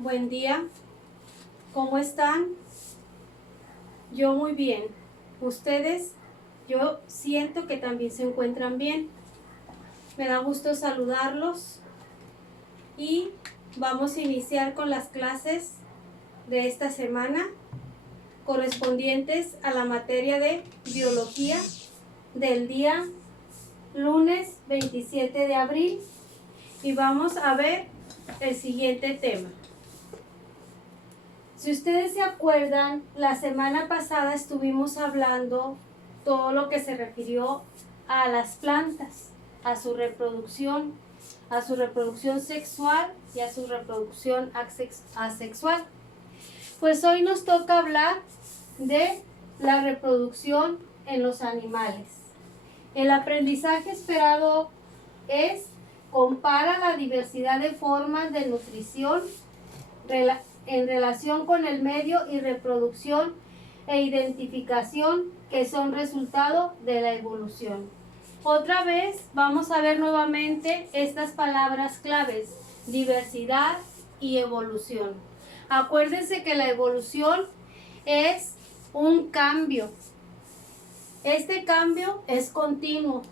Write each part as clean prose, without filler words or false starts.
Buen día, ¿cómo están? Yo muy bien. ¿Ustedes? Yo siento que también se encuentran bien. Me da gusto saludarlos y vamos a iniciar con las clases de esta semana correspondientes a la materia de biología del día lunes 27 de abril y vamos a ver el siguiente tema. Si ustedes se acuerdan, la semana pasada estuvimos hablando todo lo que se refirió a las plantas, a su reproducción sexual y a su reproducción asexual. Pues hoy nos toca hablar de la reproducción en los animales. El aprendizaje esperado es: compara la diversidad de formas de nutrición en relación con el medio y reproducción e identificación que son resultado de la evolución. Otra vez vamos a ver nuevamente estas palabras claves: diversidad y evolución. Acuérdense que la evolución es un cambio. Este cambio es continuo,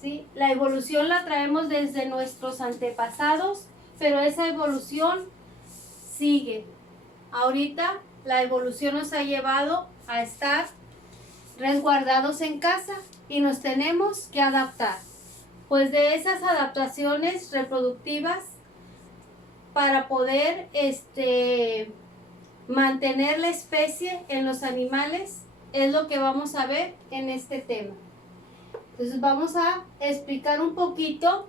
¿sí? La evolución la traemos desde nuestros antepasados, pero esa evolución sigue. Ahorita la evolución nos ha llevado a estar resguardados en casa y nos tenemos que adaptar. Pues de esas adaptaciones reproductivas para poder mantener la especie en los animales es lo que vamos a ver en este tema. Entonces vamos a explicar un poquito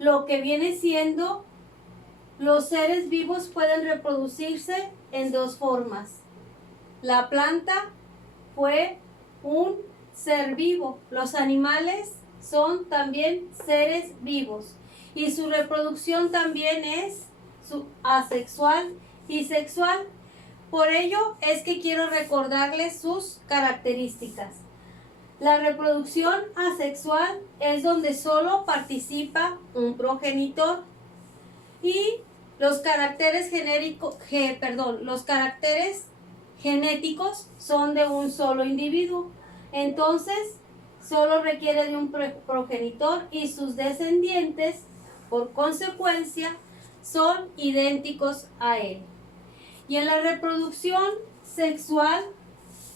lo que viene siendo. Los seres vivos pueden reproducirse en dos formas. La planta fue un ser vivo. Los animales son también seres vivos. Y su reproducción también es asexual y sexual. Por ello es que quiero recordarles sus características. La reproducción asexual es donde solo participa un progenitor. Y los caracteres genéticos son de un solo individuo. Entonces, solo requiere de un progenitor y sus descendientes, por consecuencia, son idénticos a él. Y en la reproducción sexual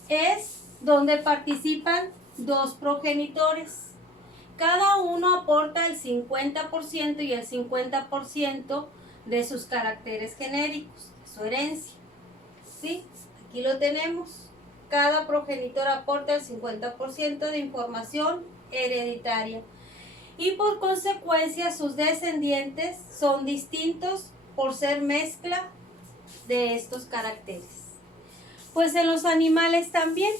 es donde participan dos progenitores. Cada uno aporta el 50% y el 50% de sus caracteres genéricos, su herencia. ¿Sí? Aquí lo tenemos. Cada progenitor aporta el 50% de información hereditaria. Y por consecuencia sus descendientes son distintos por ser mezcla de estos caracteres. Pues en los animales también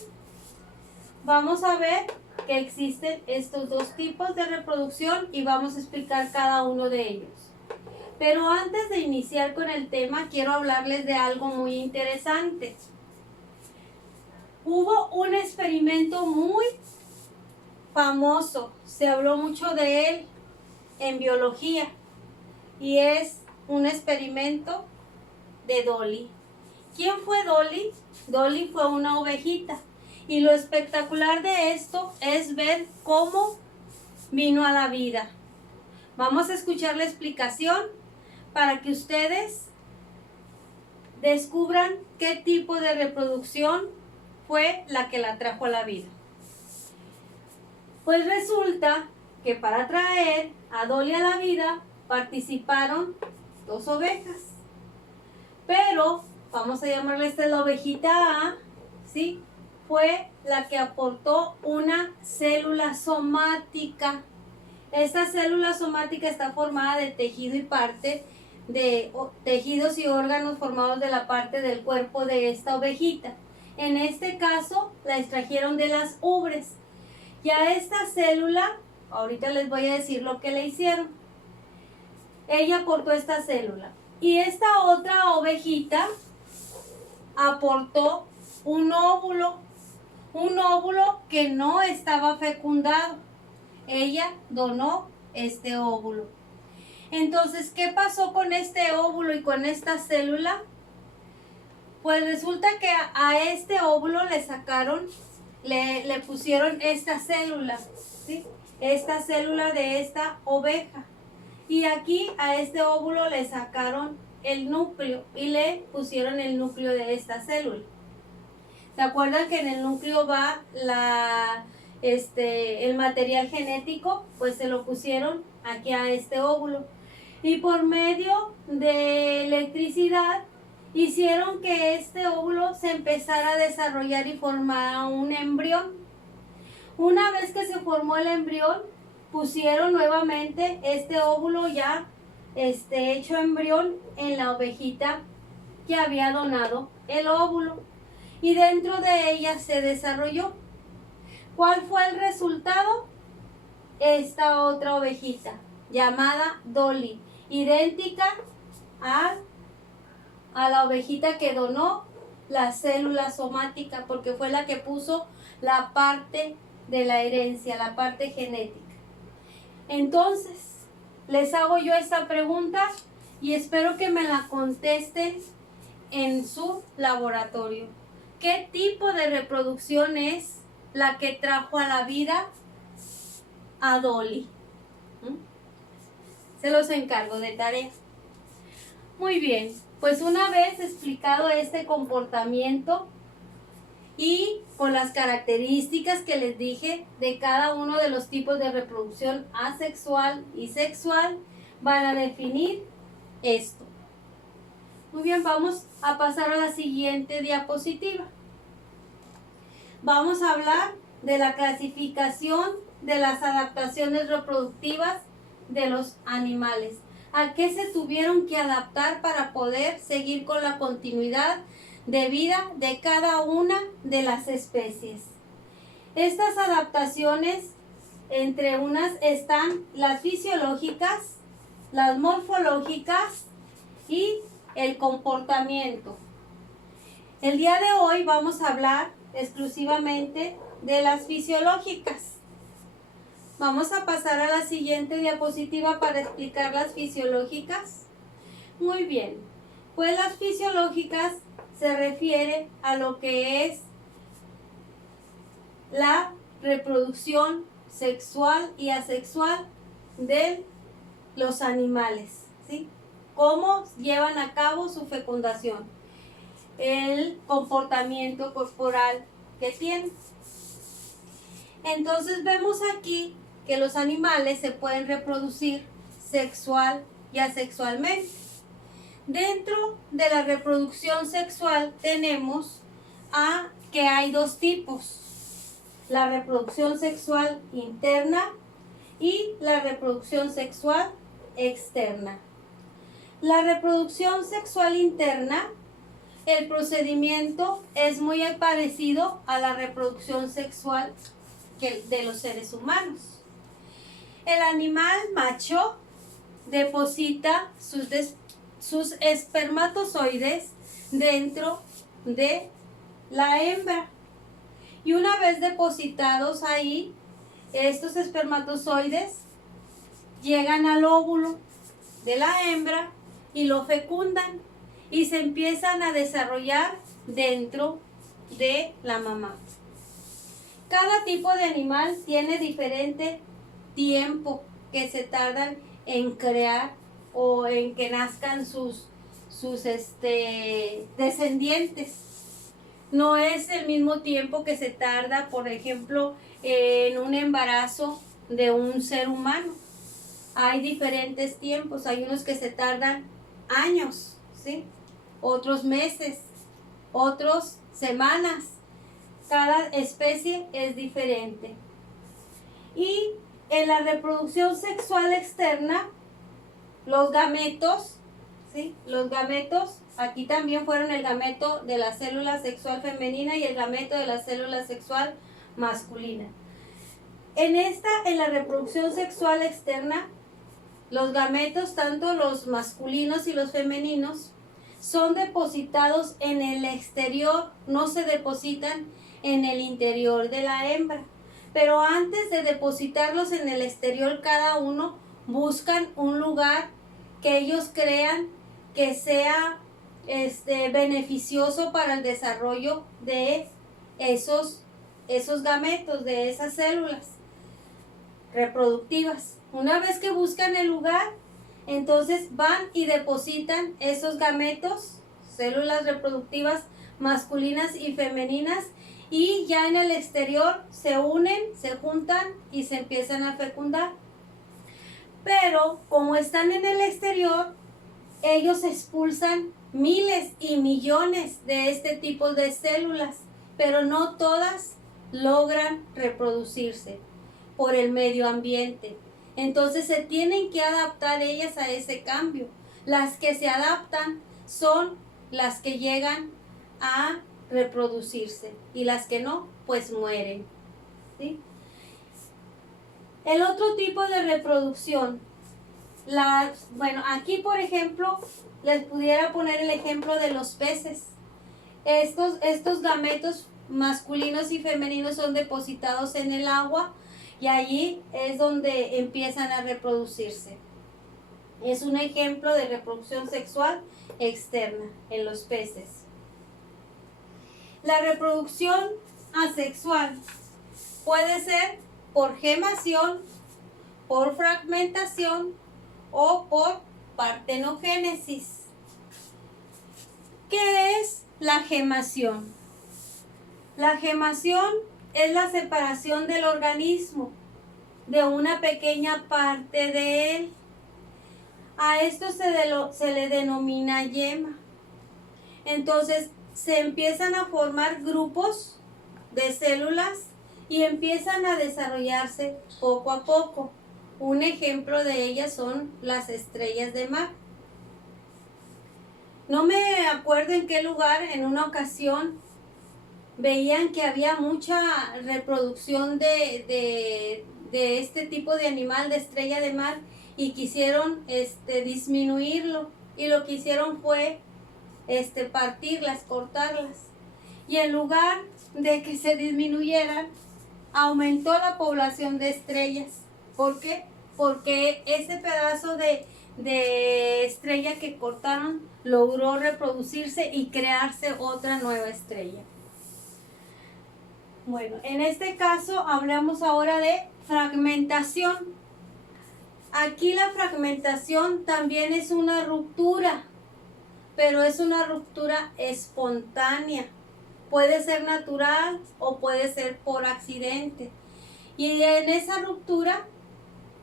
vamos a ver que existen estos dos tipos de reproducción y vamos a explicar cada uno de ellos. Pero antes de iniciar con el tema, quiero hablarles de algo muy interesante. Hubo un experimento muy famoso, se habló mucho de él en biología, y es un experimento de Dolly. ¿Quién fue Dolly? Dolly fue una ovejita. Y lo espectacular de esto es ver cómo vino a la vida. Vamos a escuchar la explicación para que ustedes descubran qué tipo de reproducción fue la que la trajo a la vida. Pues resulta que para traer a Dolly a la vida participaron dos ovejas. Pero vamos a llamarle la ovejita A, ¿sí? Fue la que aportó una célula somática. Esta célula somática está formada de tejido y parte de tejidos y órganos formados de la parte del cuerpo de esta ovejita. En este caso la extrajeron de las ubres. Y a esta célula, ahorita les voy a decir lo que le hicieron. Ella aportó esta célula. Y esta otra ovejita aportó un óvulo que no estaba fecundado. Ella donó este óvulo. Entonces, ¿qué pasó con este óvulo y con esta célula? Pues resulta que a este óvulo le sacaron, le pusieron esta célula, ¿sí? Esta célula de esta oveja. Y aquí a este óvulo le sacaron el núcleo y le pusieron el núcleo de esta célula. ¿Se acuerdan que en el núcleo va el material genético? Pues se lo pusieron aquí a este óvulo. Y por medio de electricidad hicieron que este óvulo se empezara a desarrollar y formara un embrión. Una vez que se formó el embrión, pusieron nuevamente este óvulo ya hecho embrión en la ovejita que había donado el óvulo. Y dentro de ella se desarrolló. ¿Cuál fue el resultado? Esta otra ovejita llamada Dolly, idéntica a la ovejita que donó la célula somática, porque fue la que puso la parte de la herencia, la parte genética. Entonces, les hago yo esta pregunta y espero que me la contesten en su laboratorio. ¿Qué tipo de reproducción es la que trajo a la vida a Dolly? Se los encargo de tarea. Muy bien, pues una vez explicado este comportamiento y con las características que les dije de cada uno de los tipos de reproducción asexual y sexual, van a definir esto. Muy bien, vamos a pasar a la siguiente diapositiva. Vamos a hablar de la clasificación de las adaptaciones reproductivas de los animales. ¿A qué se tuvieron que adaptar para poder seguir con la continuidad de vida de cada una de las especies? Estas adaptaciones, entre unas están las fisiológicas, las morfológicas y el comportamiento. El día de hoy vamos a hablar exclusivamente de las fisiológicas. Vamos a pasar a la siguiente diapositiva para explicar las fisiológicas. Muy bien, pues las fisiológicas se refiere a lo que es la reproducción sexual y asexual de los animales, ¿sí? Cómo llevan a cabo su fecundación, el comportamiento corporal que tienen. Entonces vemos aquí que los animales se pueden reproducir sexual y asexualmente. Dentro de la reproducción sexual tenemos que hay dos tipos: la reproducción sexual interna y la reproducción sexual externa. La reproducción sexual interna, el procedimiento es muy parecido a la reproducción sexual de los seres humanos. El animal macho deposita sus espermatozoides dentro de la hembra. Y una vez depositados ahí, estos espermatozoides llegan al óvulo de la hembra y lo fecundan y se empiezan a desarrollar dentro de la mamá. Cada tipo de animal tiene diferente tiempo que se tardan en crear o en que nazcan sus descendientes. No es el mismo tiempo que se tarda, por ejemplo, en un embarazo de un ser humano. Hay diferentes tiempos, hay unos que se tardan años, ¿sí? Otros meses, otros semanas. Cada especie es diferente. Y en la reproducción sexual externa, los gametos, ¿sí? Los gametos, aquí también fueron el gameto de la célula sexual femenina y el gameto de la célula sexual masculina. En la reproducción sexual externa, los gametos, tanto los masculinos y los femeninos, son depositados en el exterior, no se depositan en el interior de la hembra. Pero antes de depositarlos en el exterior, cada uno buscan un lugar que ellos crean que sea beneficioso para el desarrollo de esos gametos, de esas células reproductivas. Una vez que buscan el lugar, entonces van y depositan esos gametos, células reproductivas masculinas y femeninas, y ya en el exterior se unen, se juntan y se empiezan a fecundar. Pero como están en el exterior, ellos expulsan miles y millones de este tipo de células, pero no todas logran reproducirse por el medio ambiente. Entonces se tienen que adaptar ellas a ese cambio. Las que se adaptan son las que llegan a reproducirse y las que no, pues mueren, ¿sí? El otro tipo de reproducción, bueno, aquí por ejemplo les pudiera poner el ejemplo de los peces. Estos gametos masculinos y femeninos son depositados en el agua y allí es donde empiezan a reproducirse. Es un ejemplo de reproducción sexual externa en los peces. La reproducción asexual puede ser por gemación, por fragmentación o por partenogénesis. ¿Qué es la gemación? La gemación es la separación del organismo de una pequeña parte de él. A esto se le denomina yema. Entonces se empiezan a formar grupos de células y empiezan a desarrollarse poco a poco. Un ejemplo de ellas son las estrellas de mar. No me acuerdo en qué lugar, en una ocasión, veían que había mucha reproducción de este tipo de animal, de estrella de mar, y quisieron disminuirlo. Y lo que hicieron fue partirlas, cortarlas. Y en lugar de que se disminuyeran, aumentó la población de estrellas. ¿Por qué? Porque ese pedazo de estrella que cortaron logró reproducirse y crearse otra nueva estrella. Bueno, en este caso hablamos ahora de fragmentación. Aquí la fragmentación también es una ruptura, pero es una ruptura espontánea. Puede ser natural o puede ser por accidente. Y en esa ruptura,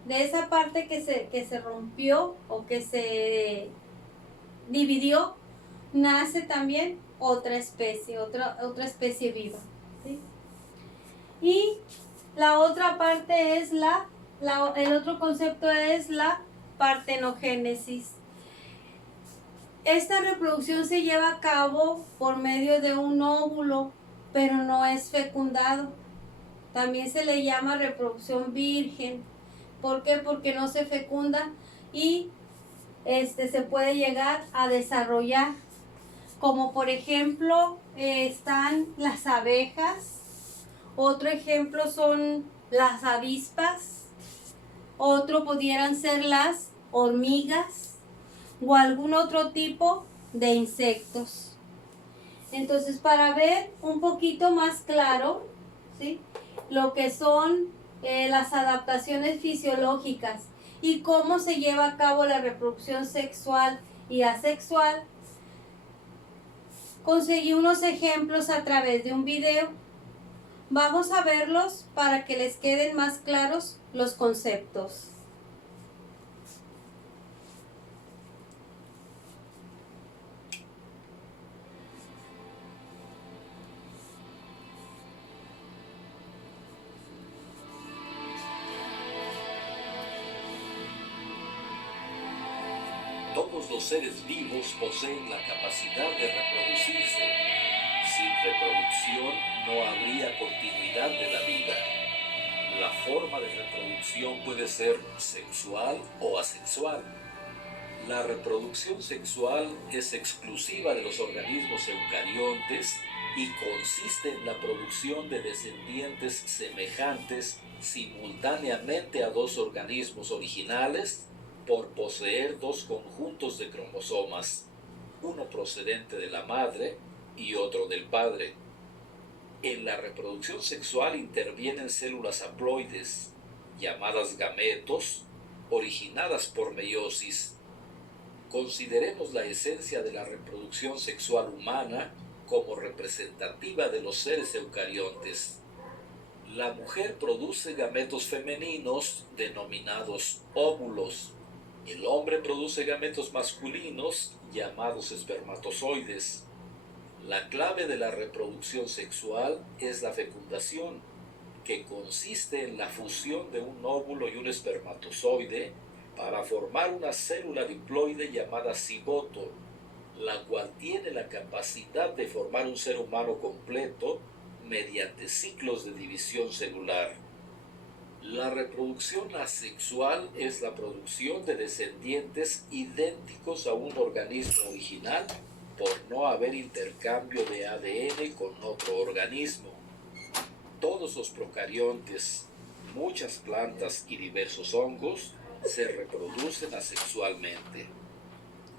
de esa parte que se rompió o que se dividió, nace también otra especie, otra especie viva, ¿sí? Y la otra parte es el otro concepto es la partenogénesis. Esta reproducción se lleva a cabo por medio de un óvulo, pero no es fecundado. También se le llama reproducción virgen. ¿Por qué? Porque no se fecunda y se puede llegar a desarrollar. Como por ejemplo están las abejas. Otro ejemplo son las avispas. Otro pudieran ser las hormigas o algún otro tipo de insectos. Entonces, para ver un poquito más claro, ¿sí?, lo que son las adaptaciones fisiológicas y cómo se lleva a cabo la reproducción sexual y asexual, conseguí unos ejemplos a través de un video. Vamos a verlos para que les queden más claros los conceptos. Todos los seres vivos poseen la capacidad de reproducirse. Sin reproducción no habría continuidad de la vida. La forma de reproducción puede ser sexual o asexual. La reproducción sexual es exclusiva de los organismos eucariontes y consiste en la producción de descendientes semejantes simultáneamente a dos organismos originales por poseer dos conjuntos de cromosomas, uno procedente de la madre y otro del padre. En la reproducción sexual intervienen células haploides, llamadas gametos, originadas por meiosis. Consideremos la esencia de la reproducción sexual humana como representativa de los seres eucariontes. La mujer produce gametos femeninos denominados óvulos. El hombre produce gametos masculinos llamados espermatozoides. La clave de la reproducción sexual es la fecundación, que consiste en la fusión de un óvulo y un espermatozoide para formar una célula diploide llamada cigoto, la cual tiene la capacidad de formar un ser humano completo mediante ciclos de división celular. La reproducción asexual es la producción de descendientes idénticos a un organismo original por no haber intercambio de ADN con otro organismo. Todos los procariontes, muchas plantas y diversos hongos se reproducen asexualmente.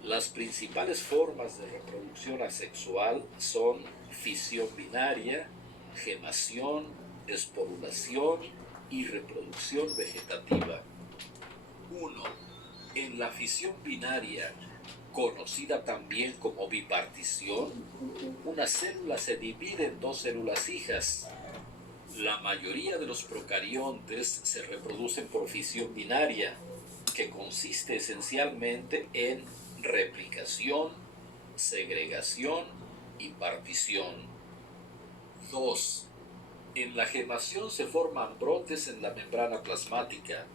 Las principales formas de reproducción asexual son fisión binaria, gemación, esporulación y reproducción vegetativa. 1. En la fisión binaria, conocida también como bipartición, una célula se divide en dos células hijas. La mayoría de los procariontes se reproducen por fisión binaria, que consiste esencialmente en replicación, segregación y partición. 2. En la gemación se forman brotes en la membrana plasmática.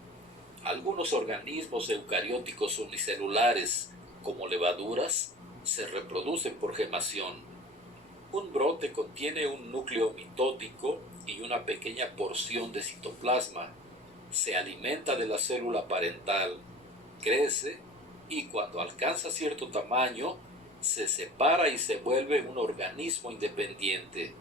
Algunos organismos eucarióticos unicelulares, como levaduras, se reproducen por gemación. Un brote contiene un núcleo mitótico y una pequeña porción de citoplasma. Se alimenta de la célula parental, crece y cuando alcanza cierto tamaño, se separa y se vuelve un organismo independiente.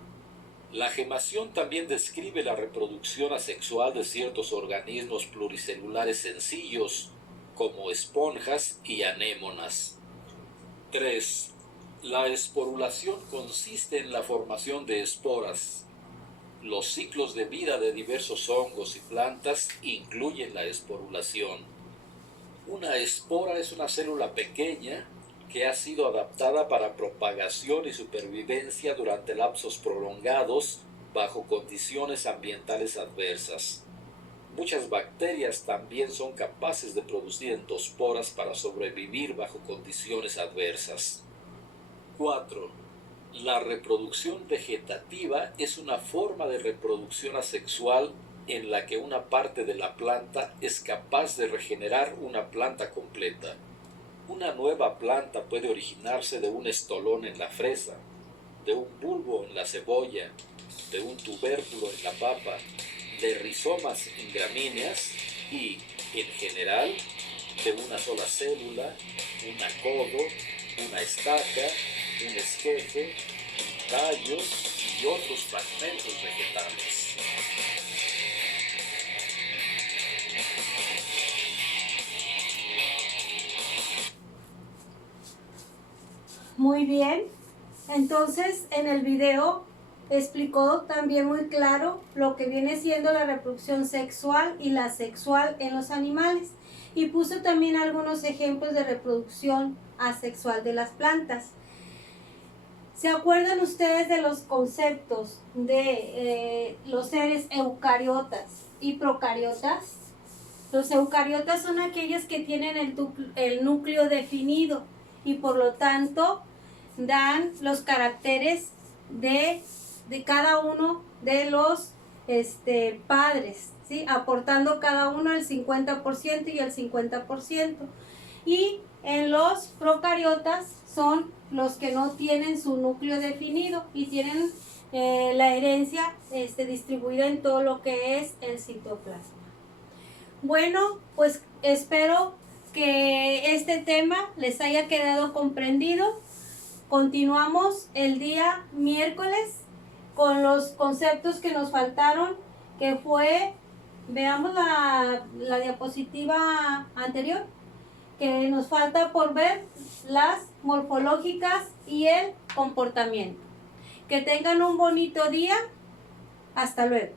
La gemación también describe la reproducción asexual de ciertos organismos pluricelulares sencillos, como esponjas y anémonas. 3. La esporulación consiste en la formación de esporas. Los ciclos de vida de diversos hongos y plantas incluyen la esporulación. Una espora es una célula pequeña que ha sido adaptada para propagación y supervivencia durante lapsos prolongados bajo condiciones ambientales adversas. Muchas bacterias también son capaces de producir endosporas para sobrevivir bajo condiciones adversas. 4. La reproducción vegetativa es una forma de reproducción asexual en la que una parte de la planta es capaz de regenerar una planta completa. Una nueva planta puede originarse de un estolón en la fresa, de un bulbo en la cebolla, de un tubérculo en la papa, de rizomas en gramíneas y, en general, de una sola célula, un acodo, una estaca, un esqueje, un tallo y otros fragmentos vegetales. Muy bien, entonces en el video explicó también muy claro lo que viene siendo la reproducción sexual y la asexual en los animales y puso también algunos ejemplos de reproducción asexual de las plantas. ¿Se acuerdan ustedes de los conceptos de los seres eucariotas y procariotas? Los eucariotas son aquellos que tienen el núcleo definido y por lo tanto dan los caracteres de cada uno de los padres, ¿sí? Aportando cada uno el 50% y el 50%. Y en los procariotas son los que no tienen su núcleo definido y tienen la herencia distribuida en todo lo que es el citoplasma. Bueno, pues espero que este tema les haya quedado comprendido. Continuamos el día miércoles con los conceptos que nos faltaron, que fue, veamos la diapositiva anterior, que nos falta por ver las morfológicas y el comportamiento. Que tengan un bonito día. Hasta luego.